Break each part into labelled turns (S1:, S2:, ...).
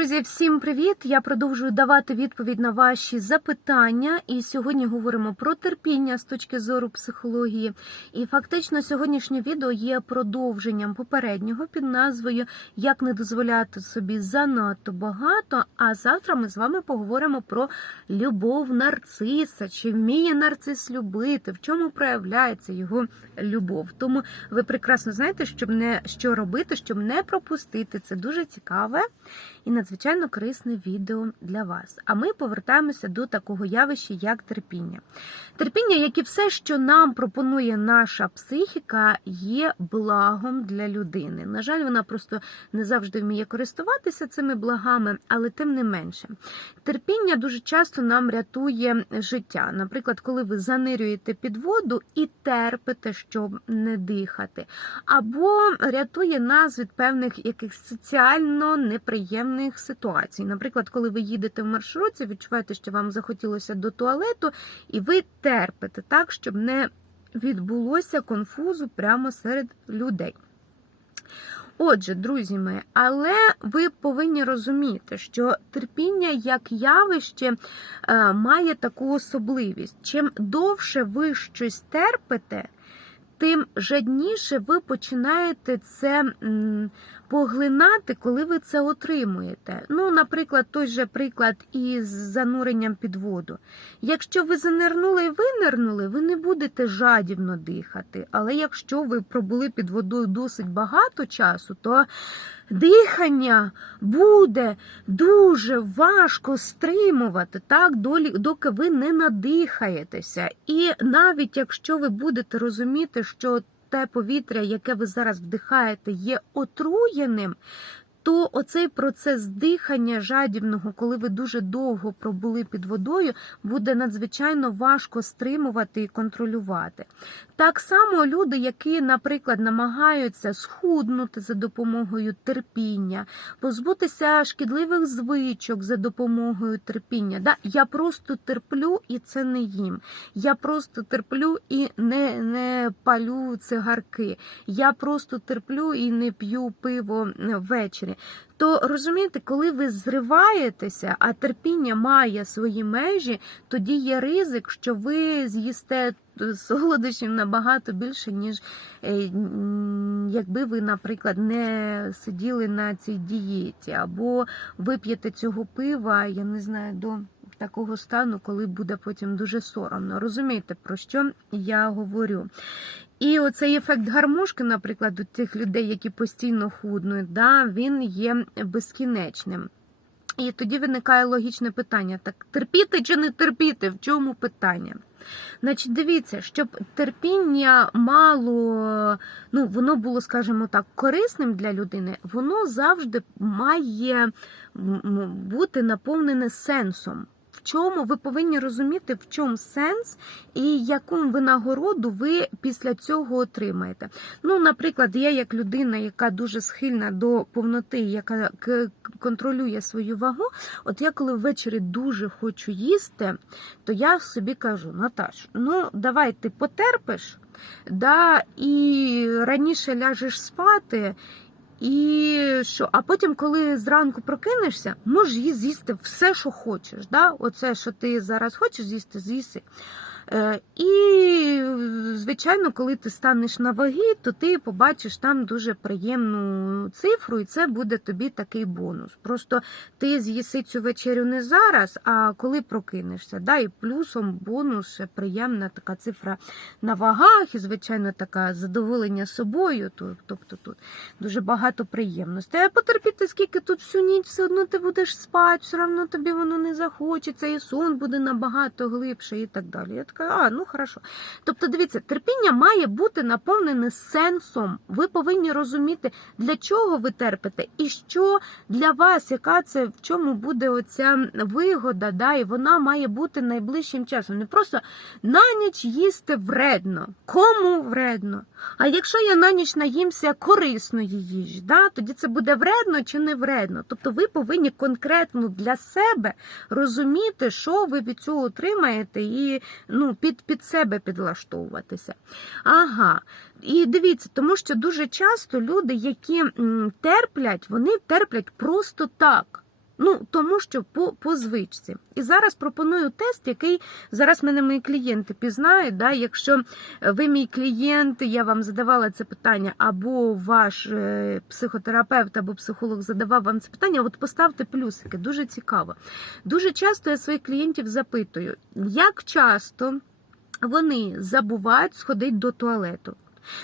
S1: Друзі, всім привіт! Я продовжую давати відповідь на ваші запитання. І сьогодні говоримо про терпіння з точки зору психології. І фактично сьогоднішнє відео є продовженням попереднього під назвою Як не дозволяти собі занадто багато. А завтра ми з вами поговоримо про любов нарциса. Чи вміє нарцис любити, в чому проявляється його любов. Тому ви прекрасно знаєте, щоб не що робити, щоб не пропустити. Це дуже цікаве і надзвичайно корисне відео для вас. А ми повертаємося до такого явища, як терпіння. Терпіння, як і все, що нам пропонує наша психіка, є благом для людини. На жаль, вона просто не завжди вміє користуватися цими благами, але тим не менше. Терпіння дуже часто нам рятує життя. Наприклад, коли ви занирюєте під воду і терпите, щоб не дихати, або рятує нас від певних якихось соціально неприємних ситуацій. Наприклад, коли ви їдете в маршрутці, відчуваєте, що вам захотілося до туалету, і ви терпите так, щоб не відбулося конфузу прямо серед людей. Отже, друзі мої, але ви повинні розуміти, що терпіння як явище е, має таку особливість. Чим довше ви щось терпите, тим жадніше ви починаєте це поглинати, коли ви це отримуєте. Ну, наприклад, той же приклад із зануренням під воду. Якщо ви занирнули і винирнули, ви не будете жадібно дихати. Але якщо ви пробули під водою досить багато часу, то дихання буде дуже важко стримувати, так, доки ви не надихаєтеся. І навіть якщо ви будете розуміти, що те повітря, яке ви зараз вдихаєте, є отруєним, то оцей процес дихання жадібного, коли ви дуже довго пробули під водою, буде надзвичайно важко стримувати і контролювати. Так само люди, які, наприклад, намагаються схуднути за допомогою терпіння, позбутися шкідливих звичок за допомогою терпіння. Да? Я просто терплю і це не їм. Я просто терплю і не, не палю цигарки. Я просто терплю і не п'ю пиво ввечері. То розумієте, коли ви зриваєтеся, а терпіння має свої межі, тоді є ризик, що ви з'їсте солодощів набагато більше, ніж е, якби ви, наприклад, не сиділи на цій дієті, або вип'єте цього пива, я не знаю, до такого стану, коли буде потім дуже соромно. Розумієте, про що я говорю? І оцей ефект гармошки, наприклад, у тих людей, які постійно худнуть, да, він є безкінечним. І тоді виникає логічне питання: так терпіти чи не терпіти? В чому питання? Значить, дивіться, щоб терпіння мало, ну, воно було, скажімо так, корисним для людини, воно завжди має бути наповнене сенсом. В чому ви повинні розуміти, в чому сенс і яку винагороду ви після цього отримаєте. Ну, наприклад, я як людина, яка дуже схильна до повноти, яка контролює свою вагу, от я коли ввечері дуже хочу їсти, то я собі кажу, Наташ, ну давай ти потерпиш, да, і раніше ляжеш спати. І що? А потім, коли зранку прокинешся, можеш її з'їсти все, що хочеш. Да? Оце, що ти зараз хочеш з'їсти, з'їси. Е, І, звичайно, коли ти станеш на ваги, то ти побачиш там дуже приємну цифру, і це буде тобі такий бонус. Просто ти з'їси цю вечерю не зараз, а коли прокинешся. Да? І плюсом бонус приємна така цифра на вагах, і, звичайно, така задоволення собою. Тобто тут дуже багато приємностей. А потерпіти, скільки тут всю ніч все одно ти будеш спати, все одно тобі воно не захочеться, і сон буде набагато глибше і так далі. Така, а, ну хорошо. Тобто, дивіться, терпіння має бути наповнене сенсом. Ви повинні розуміти, для чого ви терпите, і що для вас, яка це в чому буде оця вигода, да, і вона має бути найближчим часом. Не просто на ніч їсти вредно. Кому вредно? А якщо я на ніч наїмся корисної їжі, да, тоді це буде вредно чи не вредно. Тобто ви повинні конкретно для себе розуміти, що ви від цього отримаєте, і ну, під, під себе підлаштовуватися. Ага. І дивіться, тому що дуже часто люди, які терплять, вони терплять просто так. Ну, тому що по, по звичці. І зараз пропоную тест, який зараз мене мої клієнти пізнають. Да? Якщо ви мій клієнт, я вам задавала це питання, або ваш е, психотерапевт або психолог задавав вам це питання, от поставте плюсики, дуже цікаво. Дуже часто я своїх клієнтів запитую, як часто вони забувають сходити до туалету.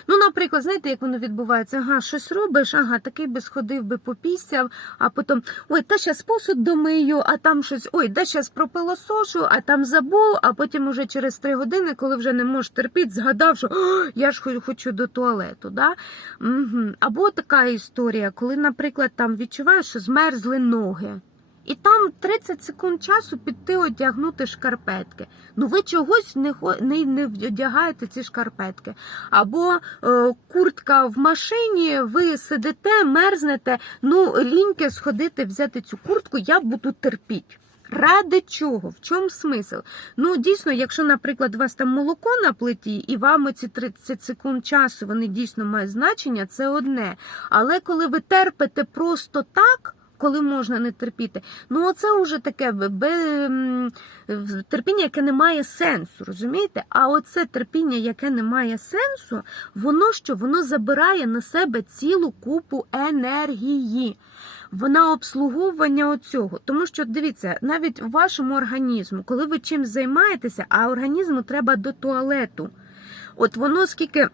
S1: Ну, наприклад, знаєте, як воно відбувається? Ага, щось робиш, ага, такий би сходив би попісяв, а потім ой, та щас посуд домию, а там щось, ой, да щас пропилосошу, а там забув, а потім уже через три години, коли вже не можеш терпіти, згадав, що я ж хо- хочу до туалету. Да? Угу. Або така історія, коли, наприклад, там відчуваєш, що змерзли ноги. І там 30 секунд часу піти одягнути шкарпетки. Ну ви чогось не не, не одягаєте ці шкарпетки. Або е, куртка в машині, ви сидите, мерзнете. Ну, ліньки сходити, взяти цю куртку, я буду терпіти. Ради чого? В чому смисл? Ну, дійсно, якщо, наприклад, у вас там молоко на плиті, і вам ці 30 секунд часу вони дійсно мають значення, це одне. Але коли ви терпите просто так. Коли можна не терпіти, ну оце вже таке в- терпіння, яке не має сенсу, розумієте? А оце терпіння, яке не має сенсу, воно що воно забирає на себе цілу купу енергії. Вона обслуговування оцього. Тому що дивіться, навіть у вашому організму, коли ви чимсь займаєтеся, а організму треба до туалету. От воно скільки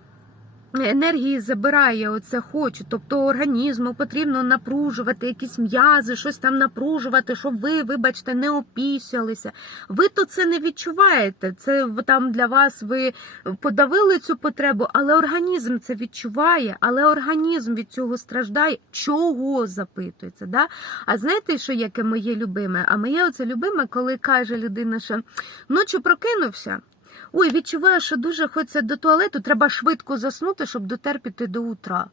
S1: енергії забирає оце хочу. Тобто організму потрібно напружувати якісь м'язи, щось там напружувати, щоб ви, вибачте, не опісялися. Ви то це не відчуваєте. Це там для вас ви подавили цю потребу, але організм це відчуває, але організм від цього страждає. Чого запитується? Да? А знаєте, що яке моє любиме? А моє оце любиме, коли каже людина, що ночі прокинувся. Ой, відчуваю, що дуже хочеться до туалету, треба швидко заснути, щоб дотерпіти до утра.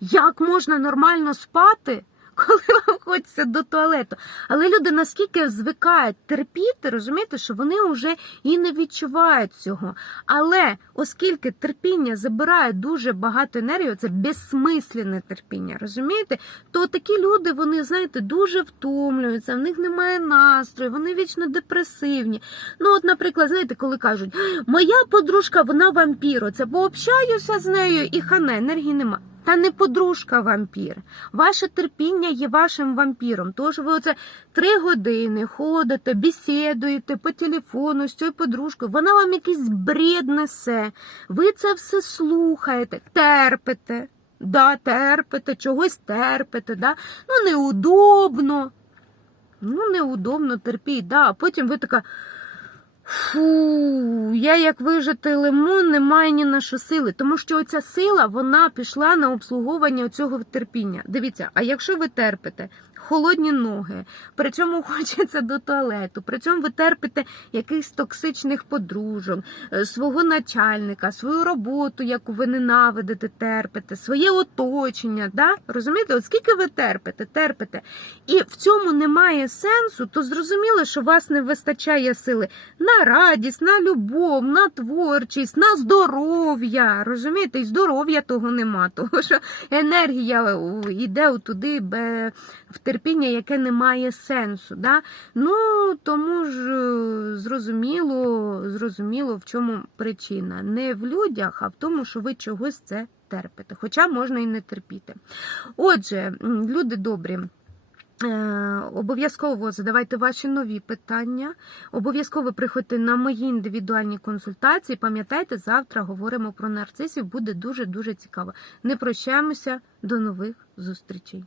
S1: Як можна нормально спати, коли вам хочеться до туалету? Але люди наскільки звикають терпіти, розумієте, що вони вже і не відчувають цього. Але оскільки терпіння забирає дуже багато енергії, це безсмисленне терпіння, розумієте? То такі люди, вони, знаєте, дуже втомлюються, в них немає настрою, вони вічно депресивні. Ну, от, наприклад, знаєте, коли кажуть, моя подружка, вона вампір, це пообщаюся з нею і хана, енергії нема. Та не подружка вампір. Ваше терпіння є вашим вампіром. Тож ви оце три години ходите, бесідуєте по телефону з цією подружкою. Вона вам якийсь бред несе. Ви це все слухаєте, терпите. Да, терпите, чогось терпите, да? ну неудобно. Ну, неудобно, терпіть, да. А потім ви така. Фу, я як вижити лимон, не маю ні на сили. Тому що оця сила вона пішла на обслуговування цього терпіння. Дивіться, а якщо ви терпите холодні ноги, при цьому хочеться до туалету, при цьому ви терпите якихось токсичних подружок, е, свого начальника, свою роботу, яку ви ненавидите, терпите, своє оточення. Да? Розумієте, от скільки ви терпите, терпите, і в цьому немає сенсу, то зрозуміло, що у вас не вистачає сили на радість, на любов, на творчість, на здоров'я. Розумієте, і здоров'я того нема, тому що енергія йде туди в терпіння, яке не має сенсу. Да? Ну тому ж е, зрозуміло, зрозуміло, в чому причина. Не в людях, а в тому, що ви чогось це терпите. Хоча можна і не терпіти. Отже, люди добрі. Е, Обов'язково задавайте ваші нові питання. Обов'язково приходьте на мої індивідуальні консультації. Пам'ятайте, завтра говоримо про нарцисів. Буде дуже дуже цікаво. Не прощаємося. До нових зустрічей.